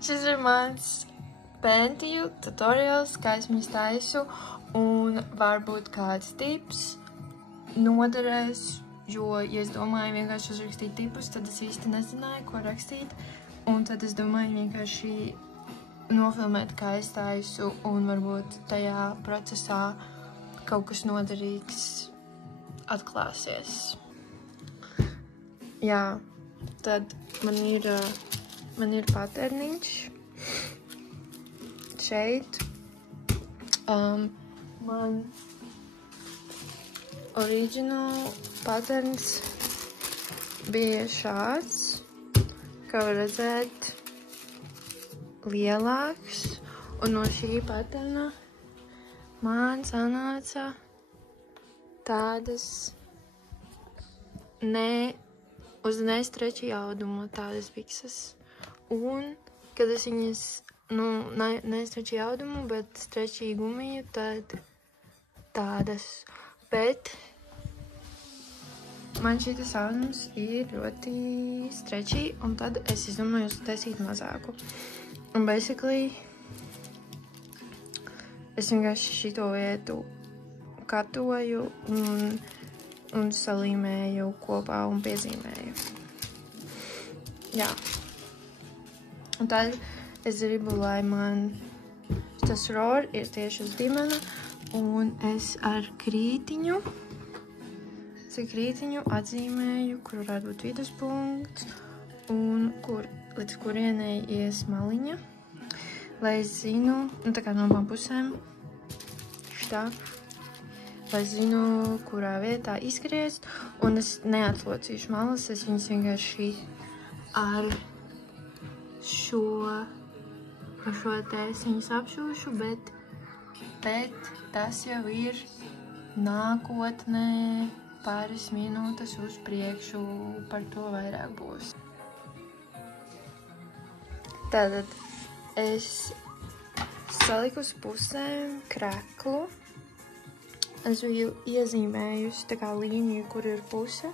Šis ir mans pēntiju tutorials, kā es viņus taisu, un varbūt kāds tips noderēs, jo, ja es domāju vienkārši uzrakstīt tipus, tad es īsti nezināju, ko rakstīt, un tad es domāju vienkārši nofilmēt, kā es taisu, un varbūt tajā procesā kaut kas noderīgs atklāsies. Jā, tad man ir paterniņš šeit. Man original paterns bija šāds, kā var redzēt, lielāks, un no šī paterna man sanāca tādas uz nestreči jaudumu tādas bikses. Un, kad es viņas, nestreči jaudumu, bet streči gumiju, tad tādas. Bet man šitas jaudums ir ļoti streči, un tad es izdomāju uztaisīt mazāku. Un basically, es vienkārši šito vietu katoju un salīmēju kopā un piezīmēju. Jā. Un tad es gribu, lai man tas ror ir tieši uz dimena, un es ar krītiņu atzīmēju, kur varētu būt viduspunkts, un līdz kurienei ies maliņa, lai es zinu, tā kā no abām pusēm, šitā, lai es zinu, kurā vietā izgriezt, un es neatlocīšu malas, es viņas vienkārši ar šo te es viņas apšūšu, bet tas jau ir nākotnē pāris minūtes uz priekšu, par to vairāk būs. Tātad es saliku uz pusēm kreklu. Es biju iezīmējusi tā kā līniju, kur ir puse.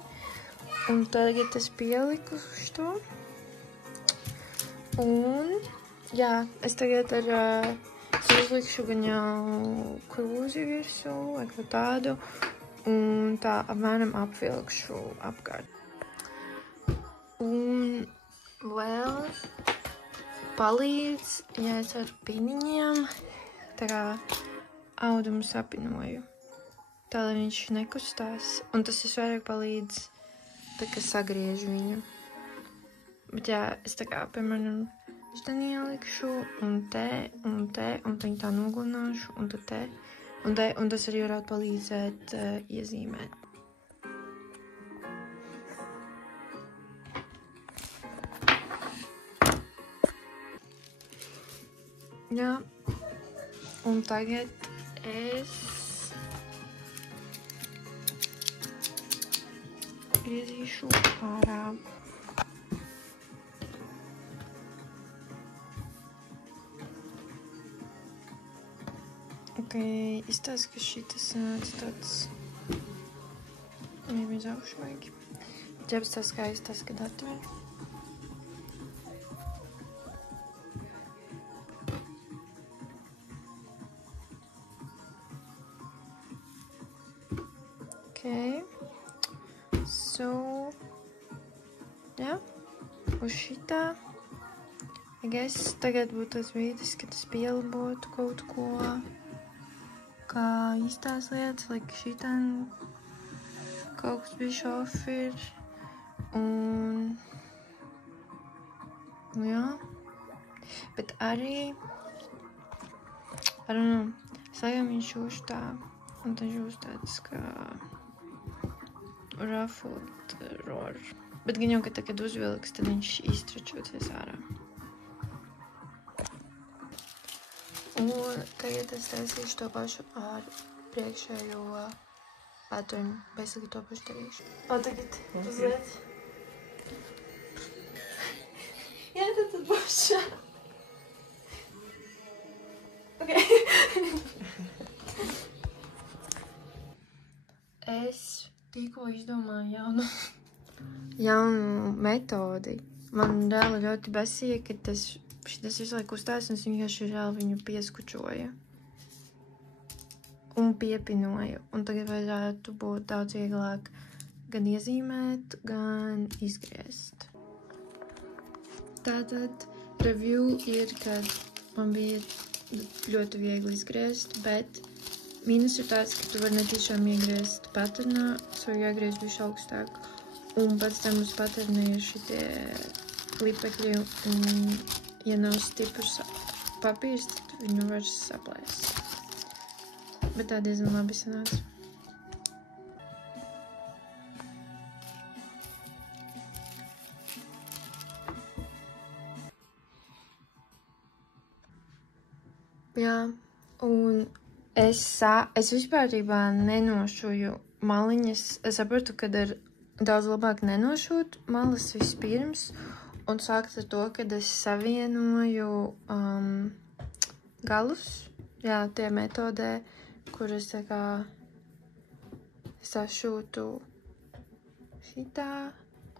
Un tagad es pieliku šo. Un, jā, es tagad es uzlikšu gan jau krūzi virsū, vai kaut tādu, un tā apmēram apvilkšu apkārt. Un vēl palīdz, ja es ar piniņiem tā kā audumu sapinoju, tā lai viņš nekustās, un tas visvairāk palīdz tā kā sagriežu viņu. Bet jā, es tā kā, piemēram, šitien ielikšu, un viņu tā noglunāšu, un tad te, un tas arī varētu palīdzēt iezīmēt. Jā, un tagad es griezīšu ārā. Ok, izstāsta, ka šitas tāds nevis augšu vajag. Ģebs tas kā izstāsta, kad atver. Okay, so, jā, uz šitā, I guess, tagad būtu tas brīdis, kad es pielabotu kaut ko, kā īstās lietas, like šitan kaut kas bišķi off ir, un, jā, bet arī, I don't know, es laikam viņš šūšu tā, un tad šūs tāds kā ruffled roar. Bet gan jau, ka tagad uzvilks, tad viņš iztračoties ārā. Un tagad es taisīšu to pašu ar priekšējo paternu. Basically to pašu darīšu. O, tagad uzliec. Jā, tad būs šā. Ok. Es tikko izdomāju jaunu metodi. Man reāli ļoti besīja, ka tas šitas visu laiku kustās, un es vienkārši reāli viņu pieskučoju. Un piepinoju. Un tagad vajadzētu būt daudz vieglāk gan iezīmēt, gan izgriezt. Tātad review ir, kad man bija ļoti viegli izgriezt, bet mīnus ir tāds, ka tu vari netiešām iegriezt paternā, var jāgriezt bišķi augstāk. Un pēc tam uz paterna ir šitie lipekļi, un ja nav stiprs papīrs, tad viņu var saplēst. Bet tā diezgan labi sanāca. Jā, un es vispārībā nenošuju maliņas. Es sapratu, kad ir daudz labāk nenošūt malas vispirms, un sākt ar to, kad es savienoju galus, jā, tie metodē, kur es tā kā sašūtu šitā,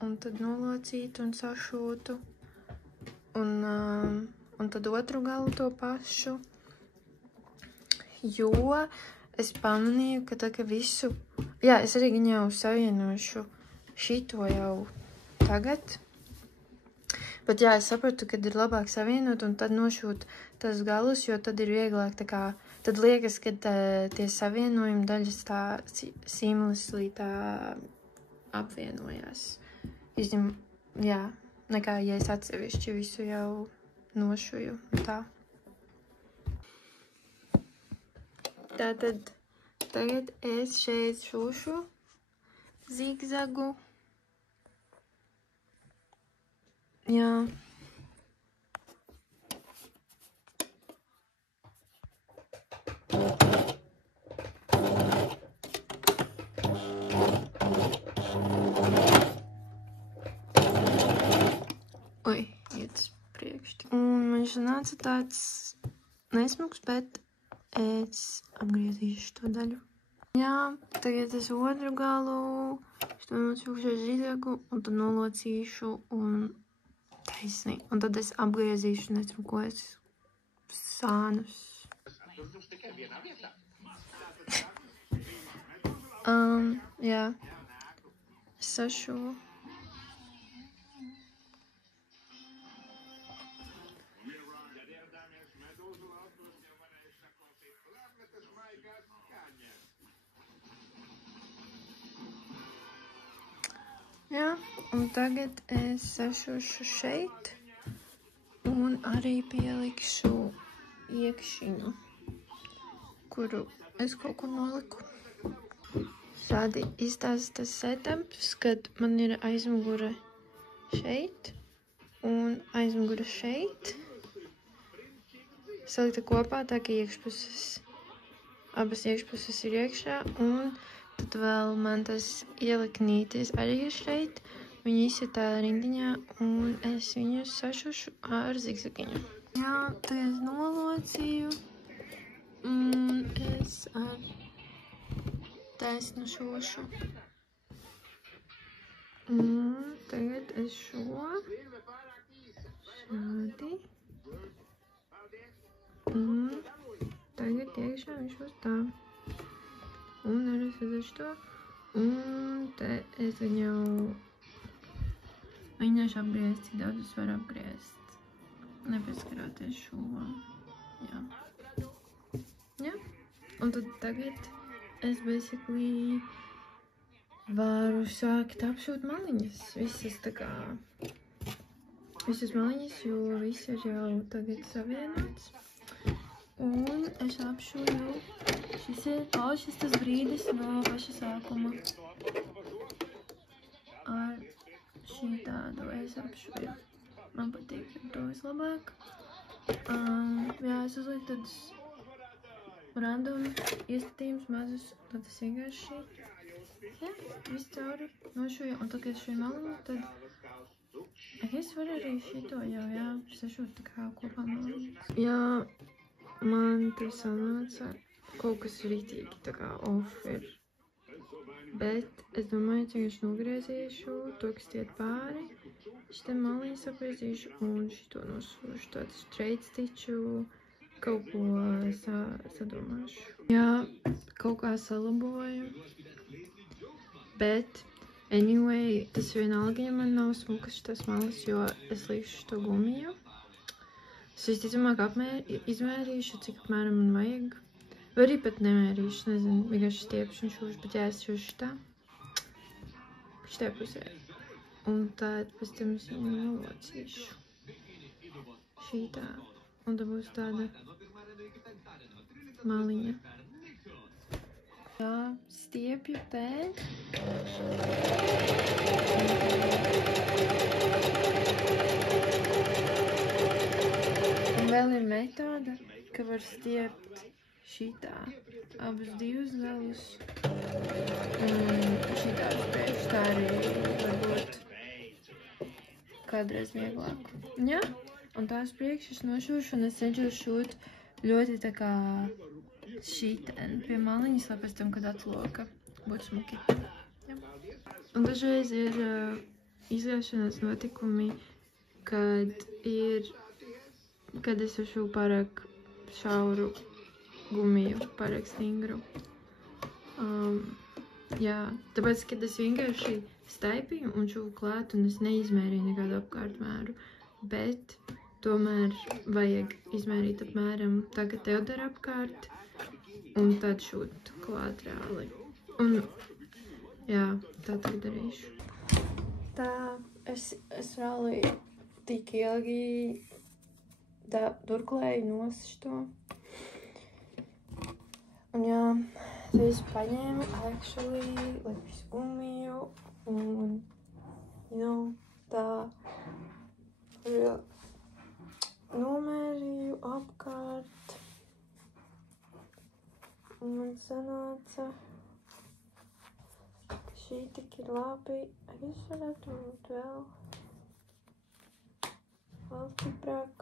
un tad nolocītu un sašūtu, un tad otru galu to pašu, jo es pamanīju, ka tā, ka visu, jā, es arī gan jau savienošu šito jau tagad, bet jā, es sapratu, kad ir labāk savienot un tad nošūt tas galus, jo tad ir vieglāk tā kā, tad liekas, ka tie savienojumi daļas tā seamlessly tā apvienojās. Jā, nekā, ja es atsevišķi visu jau nošuju tā. Tātad tagad es šeit šūšu zigzagu. Jā. Oi, iet priekšķi. Un man sanāca tāds nesmuks, bet es apgriezīšu to daļu. Jā, tagad es otru galu, šo nocūkšu ar zigzagu, un tad nolocīšu un taisnī. Un tad es apgriezīšu, nezinu, ko es sānus. Jā, sašu. Jā, un tagad es sašušu šeit un arī pielikšu iekšiņu, kuru es kaut ko noliku. Šādi izstāsta tas setups, kad man ir aizmugure šeit un aizmugure šeit. Salikta kopā tā, ka abas iekšpuses ir iekšā, un tad vēl man tas ieliknītis arī ir šeit. Viņi izsit tā rindiņā, un es viņus sašušu ar zigzagiņu. Jā, tagad es nolocīju, un es ar taisnu šošu. Un tagad es šo šādi. Un tagad iekšā viņš būs tā. Un arī sadašu to. Un te es viņu mēģināšu apgriezt, cik daudz es varu apgriezt. Nepieskaroties šo. Jā. Jā. Un tad tagad es basically varu sākt apšūt maliņas. Visas maliņas, jo viss ir jau tagad savienots. Un es apšūju, šis tas brīdis no paša sākuma. Ar šī tādu es apšūju. Man patīk to vislabāk. Jā, es uzlieku tādus random iestatījums mazus, tad es vienkārši, jā, viss cauri nošūju. Un tad, kad es šūju maliņu, tad es varu arī šito jau, jā, sašūt tā kā kopā maliņas. Jā. Man te sanāca kaut kas ritīgi tā kā off ir, bet es domāju, ka es nogriezīšu to, kas tiet pāri, Šitā maliņu sapriezīšu un šito nosūšu. Tādu straight stitchu kaut ko sadomāšu. Jā, kaut kā salaboju. Bet, anyway, tas vienalga, ja man nav smukas šitas malas, jo es līkšu šito gumiju. Es visticamāk izmērīšu, cik apmēram man vajag. Vai arī pat nemērīšu, nezinu, vienkārši stiepšu un šūšu, bet jāizšūšu šitā. Šitā pusē. Un tad pēc tam es viņu nolocīšu. Šitā. Un tad būs tāda maliņa. Jā, stiepju te. Un vēl ir metode, ka var stiept šitā abus divus galus. Un šitā priekš tā arī varbūt kādreiz vieglāk. Jā, un tās priekš es nošūšu un es cenšos šūt ļoti tā kā šitien pie maliņas, lai pēc tam, kad atloka, būtu smuki. Jā. Un dažreiz ir izgāšanās notikumi, kad es ušu pārāk šauru gumiju, pārāk stingru. Jā, tāpēc, kad es vienkārši staipīju un šuvu klāt un es neizmērīju nekādu apkārtmēru, bet tomēr vajag izmērīt apmēram tā, ka tev dara apkārt un tad šūt klāt reāli. Un jā, tā tagad darīšu. Tā, es reāli tik ilgi durklēju šito. Un jā, tad es paņēmu actually, like, visu gumiju un, tā nomērīju apkārt. Un man sanāca, ka šī tik ir labi. Es varētu būt vēl stiprāk.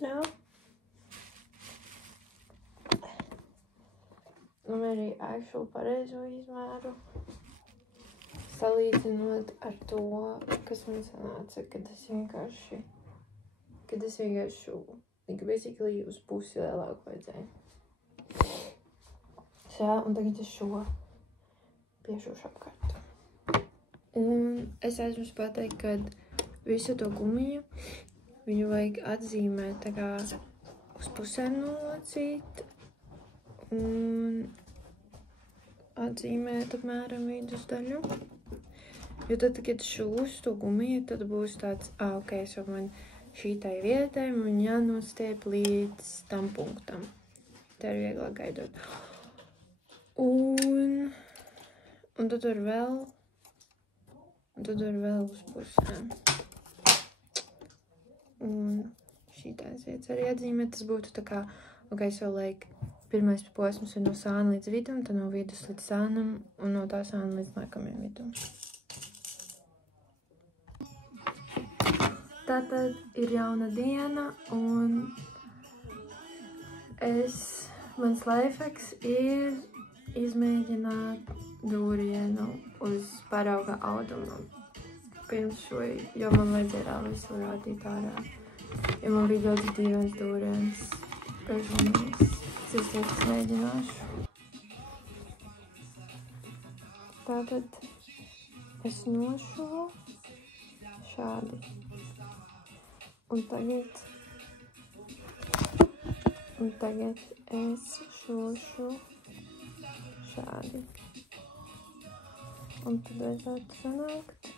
Jā. Nomērīju actual pareizo izmēru. Salīdzinot ar to, kas man sanāca, kad es vienkārši šuvu. Basically uz pusi lielāku vajadzēja. Jā, un tagad es šo piešūšu apkārt. Un es aizmirsu pateikt, ka visu to gumiju viņu vajag atzīmēt tā kā uz pusēm nolocīt un atzīmēt apmēram vidusdaļu. Jo tad, kad šūs to gumiju, tad būs tāds, ok, so man šītai vietai man jānostiep līdz tam punktam. Tā ir vieglāk gaidot. Un tad var vēl uz pusēm. Un šītās vietas arī atzīmēt, tas būtu tā kā, ok, so like, pirmais posms ir no sāna līdz vidum, tad no vidus līdz sānam un no tā sāna līdz nākamajam vidum. Tātad ir jauna diena un mans lifehacks ir izmēģināt dūrienu uz parauga audumu pirms šoju, jo man vajadzēja visu rādīt ārā. Jo man bija ļoti dīvains dūrienis pēc manis. Es mēģināšu. Tātad es nošuvu šādi. Un tagad es šūšu šādi. Un tad vajadzētu sanākt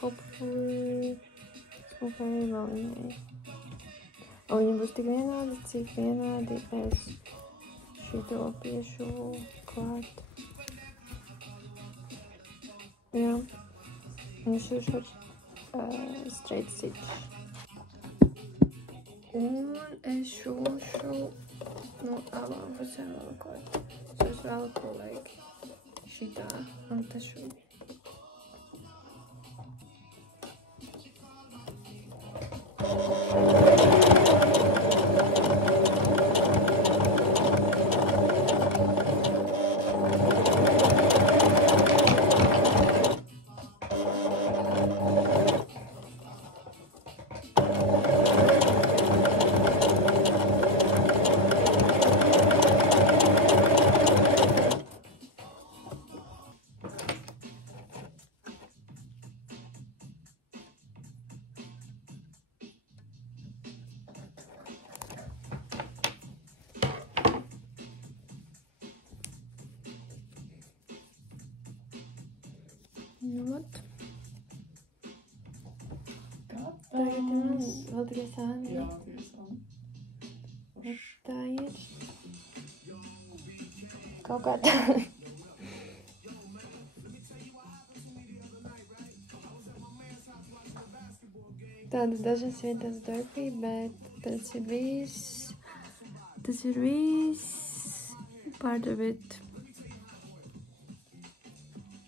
hopefully smukai maliņai. Un viņi būs tik vienādi, cik vienādi es šito piešuvu klāt. Jā. Un šūšu ar straight stitch. Un es šūšu no abām pusēm vēl klāt. Es velku like šitā un te šūšu. Nu, ot. Tagad man vēl tikai sāni. Jā, tiesām. Tā ir. Kaut kā tā. Tāda dažas vietas darbī, bet tas ir viss. Tas ir viss. Part of it.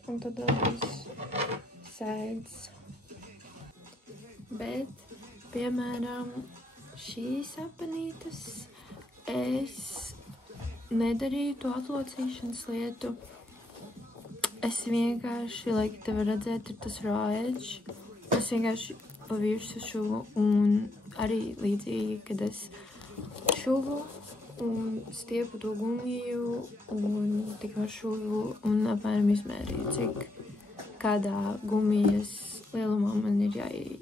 Un tad vēl viss sides. Bet, piemēram, šīs apanītes es nedarīju to atlocīšanas lietu. Es vienkārši, lai te var redzēt, ir tas raw edge. Es vienkārši pa virsu šuvu un arī līdzīgi, kad es šuvu un stiepu to gumiju un tikmēr šuvu un apmēram izmērīju, cik kādā gumijas lielumā man ir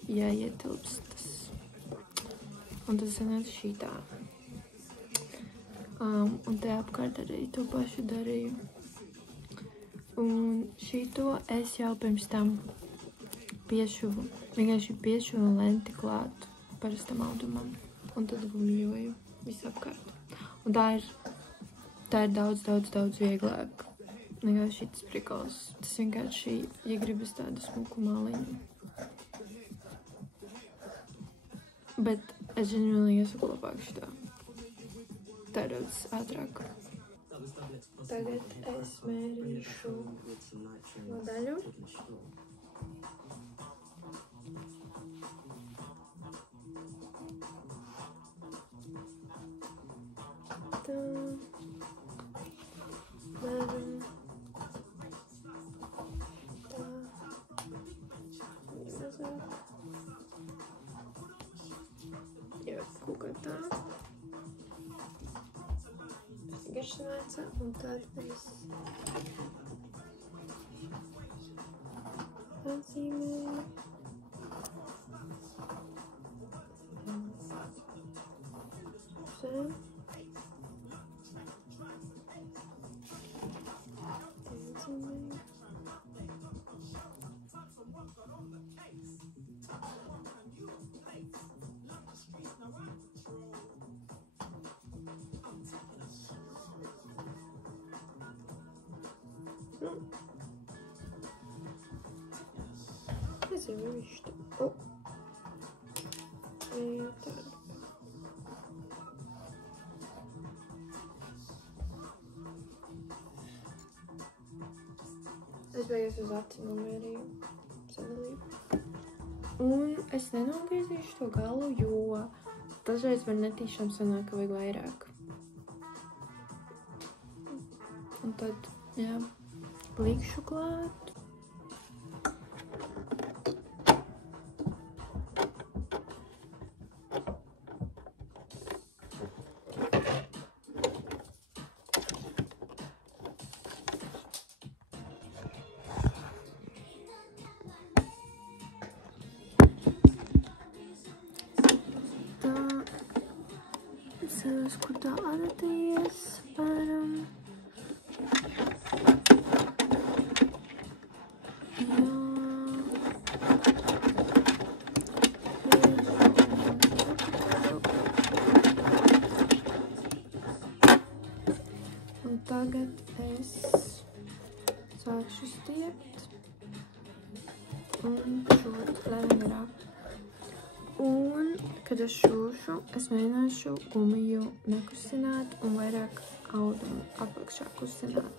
jāietilpst tas. Un tas sanāca šitā. Un te apkārt arī to pašu darīju. Un šito es jau pirms tam piešuvu. Vienkārši piešuvu lenti klāt parastam audumam. Un tad gumijoju visapkārt. Un tā ir daudz vieglāk. Nekā šitas prikals. Tas vienkārši, ja gribas tādu smuku māliņu. Bet es ģenerāli iesaku labāk šitā. Tā ir daudz ātrāk. Tagad es mērīšu no daļu. Tā. Mēram. Tā. Mazāk. Jā, kaut kā tā. Garšanāca un tad es atzīmēju. Šeit. Atzīmēju. Nezinu, viņš tā. O! Jā, tāda. Es beigās uz aci nomērīju. Sadalīju. Un es nenogriezīšu to galu, jo dažreiz var netīšām sanāk, ka vajag vairāk. Un tad, jā, likšu klāt. Kur tā adaptījies, apmēram. Jā. Un tagad es sākšu stiept un šūt lēnām garāk. Un, kad es šūšu, es mēģināšu gumiju nekustināt un vairāk audumu apakšā kustināt.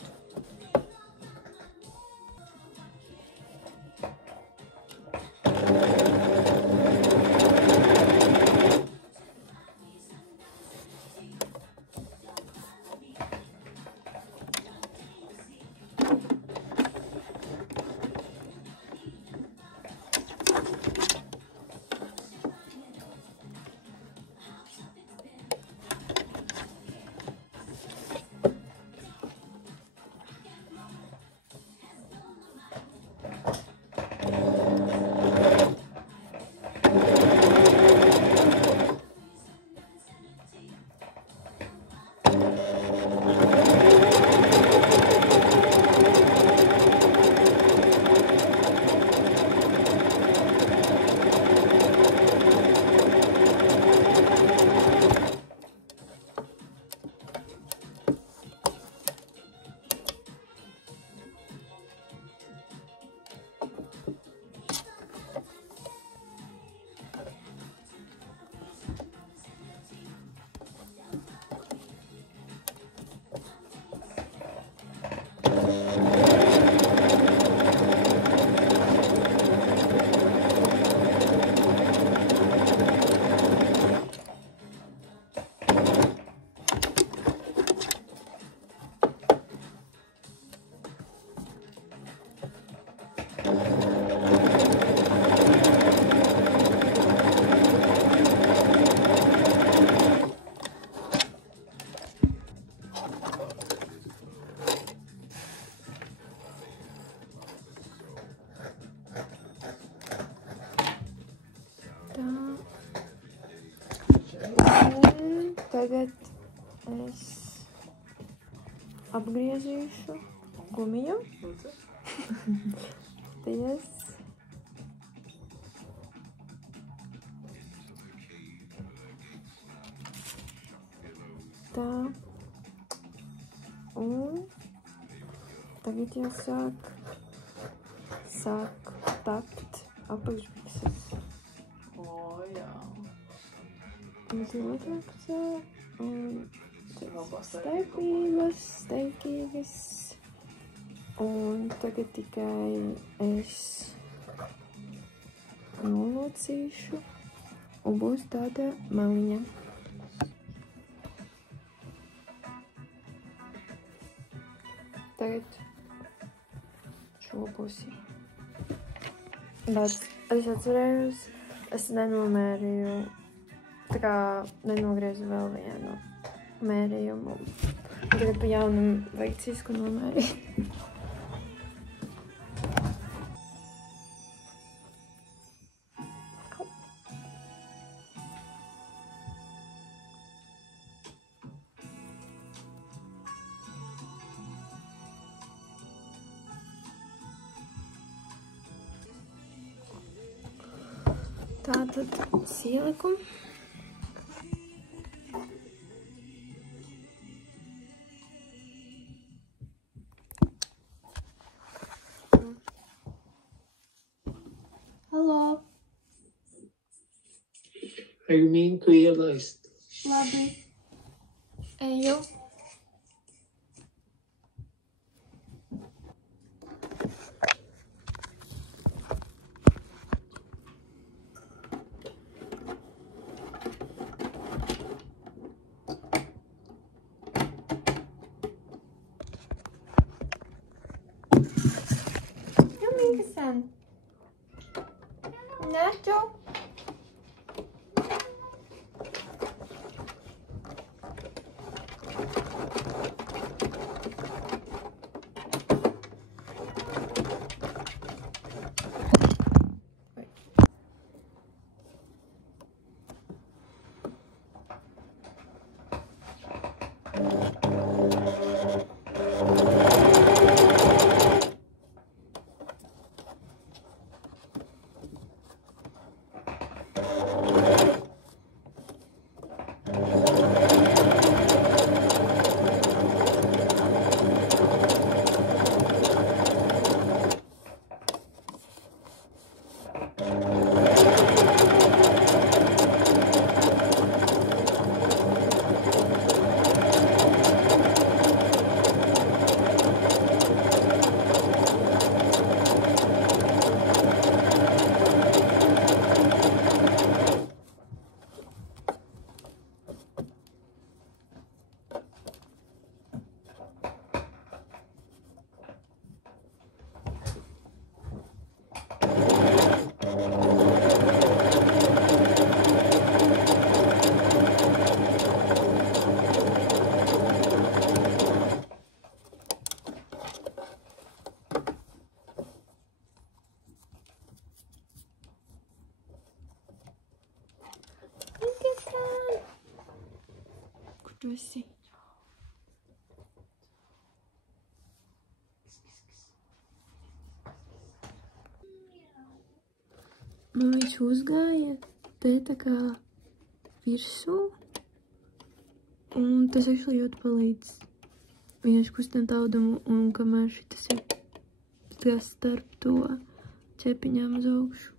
tagad es apgriezīšu gumiju. Ties. Tā. Un tagad jāsāk tapt apakšbikses. Jā. Uz otrā pusē. Un steikīgas. Un tagad tikai es nolocīšu. Un būs tāda maliņa. Tagad šo pusi. Bet es atcerējos, es nenomērīju, tā kā nenogriezu vēl vienu mērījumu. Tagad pa jaunam vajag cisku nomērīt. Tātad ieliku. Halo. Ar minku ielaist. Labi. Eju. Minka-san. Nacho. Tu esi? Man viņš uzgāja te tā kā virsū, un tas actually ļoti palīdz vienkārši kustināt audumu, un kamēr šitas ir tā starp to ķepiņām uz augšu.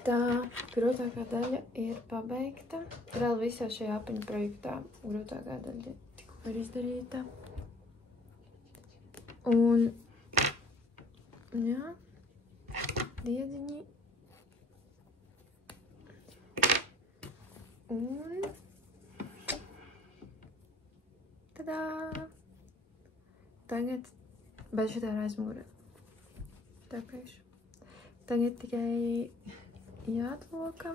Tā grūtākā daļa ir pabeigta. Vēl visā šajā apaņu projektā grūtākā daļa tikko ir izdarīta. Un, jā, diedziņi. Un, tadā! Tagad, bet šitā ir aizmugurē. Tā priekš. Tagad tikai jāatloka.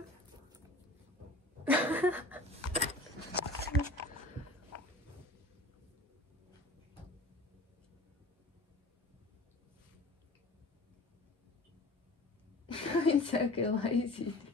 Viņa saka, laizīt.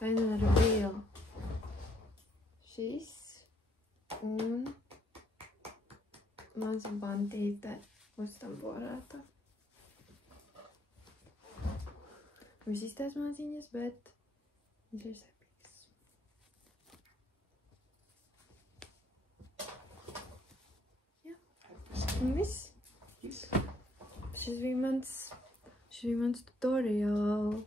Final reveal. Šis un maza bantīte uz tamborēta. Viņš iztās maziņas, bet viņš ir sepīgs. Jā. Un viss. Šis bija mans tutorial.